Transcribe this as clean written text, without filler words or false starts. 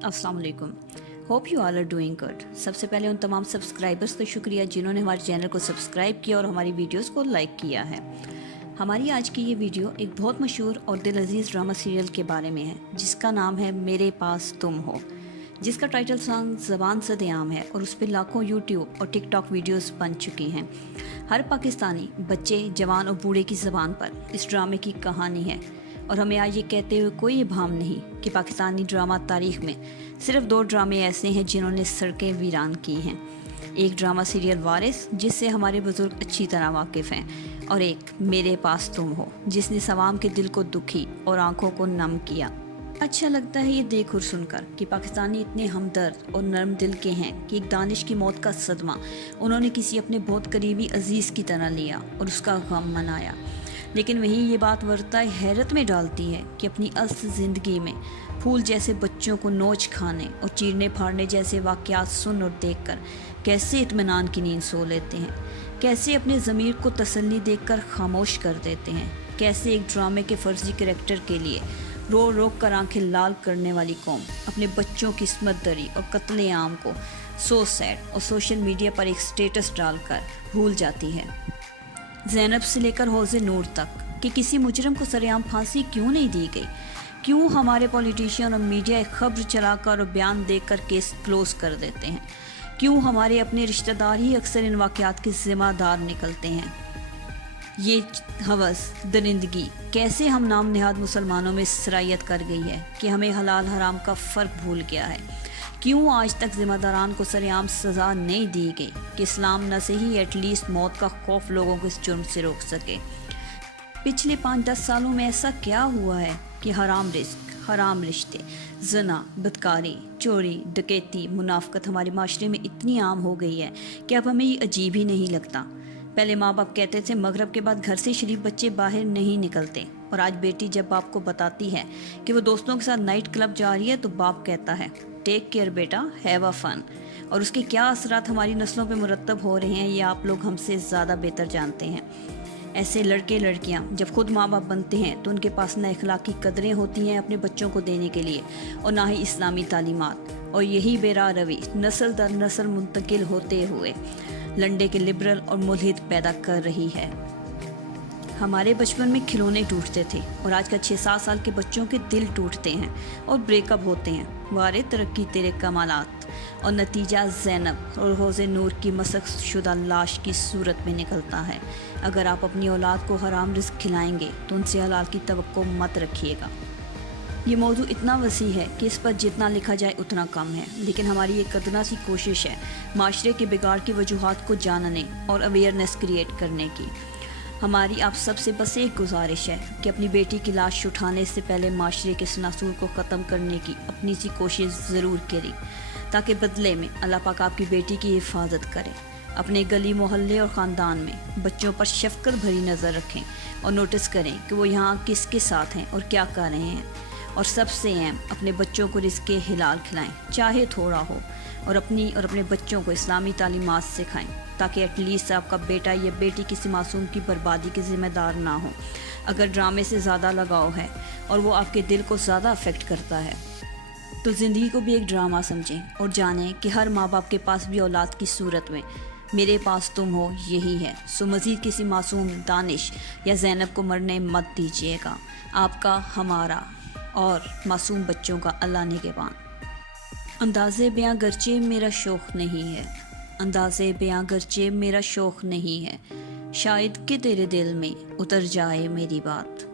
अस्सलाम वालेकुम। Hope you all are doing good. सबसे पहले उन तमाम सब्सक्राइबर्स का शुक्रिया जिन्होंने हमारे चैनल को सब्सक्राइब किया और हमारी वीडियोस को लाइक किया है। हमारी आज की ये वीडियो एक बहुत मशहूर और दिल अजीज़ ड्रामा सीरियल के बारे में है जिसका नाम है मेरे पास तुम हो, जिसका टाइटल सॉन्ग ज़बान सदेआम है और उस पर लाखों यूट्यूब और टिकटॉक वीडियोस बन चुकी हैं। हर पाकिस्तानी बच्चे, जवान और बूढ़े की ज़बान पर इस ड्रामे की कहानी है और हमें आज ये कहते हुए कोई इबाम नहीं कि पाकिस्तानी ड्रामा तारीख़ में सिर्फ 2 ड्रामे ऐसे हैं जिन्होंने सड़कें वीरान की हैं। एक ड्रामा सीरियल वारिस जिससे हमारे बुज़ुर्ग अच्छी तरह वाकिफ़ हैं, और एक मेरे पास तुम हो जिसने सवाम के दिल को दुखी और आंखों को नम किया। अच्छा लगता है ये देख और सुनकर कि पाकिस्तानी इतने हमदर्द और नरम दिल के हैं कि एक दानिश की मौत का सदमा उन्होंने किसी अपने बहुत करीबी अजीज़ की तरह लिया और उसका गम मनाया। लेकिन वहीं ये बात वर्ता हैरत में डालती है कि अपनी अस्त ज़िंदगी में फूल जैसे बच्चों को नोच खाने और चीरने फाड़ने जैसे वाक़यात सुन और देखकर कैसे इत्मीनान की नींद सो लेते हैं, कैसे अपने ज़मीर को तसल्ली देकर खामोश कर देते हैं, कैसे एक ड्रामे के फ़र्जी करैक्टर के लिए रो रो कर आंखें लाल करने वाली कौम अपने बच्चों की इस्मत दरी और कत्ले आम को सो सैड और सोशल मीडिया पर एक स्टेटस डालकर भूल जाती है। ज़ैनब से लेकर हौज़े नूर तक कि किसी मुजरम को सरेआम फांसी क्यों नहीं दी गई, क्यों हमारे पॉलिटिशियन और मीडिया एक खबर चलाकर और बयान देकर केस क्लोज कर देते हैं, क्यों हमारे अपने रिश्तेदार ही अक्सर इन वाक़यात के ज़िम्मेदार निकलते हैं। ये हवस दरिंदगी कैसे हम नाम नेहाद मुसलमानों में सरायत कर गई है कि हमें हलाल हराम का फ़र्क भूल गया है। क्यों आज तक ज़िम्मेदारान को सरेआम सज़ा नहीं दी गई कि इस्लाम न से ही एटलीस्ट मौत का खौफ लोगों को इस जुर्म से रोक सके। पिछले 5-10 सालों में ऐसा क्या हुआ है कि हराम रिस्क, हराम रिश्ते, ज़ना, बदकारी, चोरी, डकैती, मुनाफ़कत हमारे माशरे में इतनी आम हो गई है कि अब हमें ये अजीब ही नहीं लगता। पहले माँ बाप कहते थे मगरिब के बाद घर से शरीफ बच्चे बाहर नहीं निकलते, और आज बेटी जब बाप को बताती है कि वो दोस्तों के साथ नाइट क्लब जा रही है तो बाप कहता है टेक केयर बेटा, हैव अ फन। और उसके क्या असरात हमारी नस्लों पे मुरतब हो रहे हैं ये आप लोग हमसे ज़्यादा बेहतर जानते हैं। ऐसे लड़के लड़कियां जब खुद माँ बाप बनते हैं तो उनके पास ना इखलाकी कदरें होती हैं अपने बच्चों को देने के लिए और ना ही इस्लामी तालीमात, और यही बेरा रवि नस्ल दर नस्ल मुंतकिल होते हुए लंडे के लिबरल और मुल्हिद पैदा कर रही है। हमारे बचपन में खिलौने टूटते थे और आज का 6-7 साल के बच्चों के दिल टूटते हैं और ब्रेकअप होते हैं। वारे तरक्की तेरे कमालात, और नतीजा ज़ैनब और हौज़े नूर की मसक शुदा लाश की सूरत में निकलता है। अगर आप अपनी औलाद को हराम रिज़्क खिलाएंगे तो उनसे हलाल की तवक्को मत रखिएगा। ये मौजू इतना वसी है कि इस पर जितना लिखा जाए उतना कम है, लेकिन हमारी एक कदना सी कोशिश है माशरे के बिगाड़ की वजूहात को जानने और अवेयरनेस क्रिएट करने की। हमारी आप सबसे बस एक गुजारिश है कि अपनी बेटी की लाश उठाने से पहले माशरे के सनासूर को ख़त्म करने की अपनी सी कोशिश ज़रूर करें, ताकि बदले में अल्लाह पाक आपकी बेटी की हिफाजत करे। अपने गली मोहल्ले और ख़ानदान में बच्चों पर शफ़क़त भरी नज़र रखें और नोटिस करें कि वो यहाँ किसके साथ हैं और क्या कर रहे हैं। और सबसे अहम, अपने बच्चों को रिज़्क़े हिलाल खिलाएं, चाहे थोड़ा हो, और अपने बच्चों को इस्लामी तालीमात सिखाएं ताकि एटलीस्ट आपका बेटा या बेटी किसी मासूम की बर्बादी के ज़िम्मेदार ना हो। अगर ड्रामे से ज़्यादा लगाव है और वो आपके दिल को ज़्यादा अफेक्ट करता है तो ज़िंदगी को भी एक ड्रामा समझें और जानें कि हर माँ बाप के पास भी औलाद की सूरत में मेरे पास तुम हो यही है। सो मज़ीद किसी मासूम दानिश या ज़ैनब को मरने मत दीजिएगा। आपका, हमारा और मासूम बच्चों का अल्लाह निगहबान। अंदाज़े बयां गर्चे मेरा शौक़ नहीं है, अंदाज़े बयां गर्चे मेरा शौक़ नहीं है, शायद कि तेरे दिल में उतर जाए मेरी बात।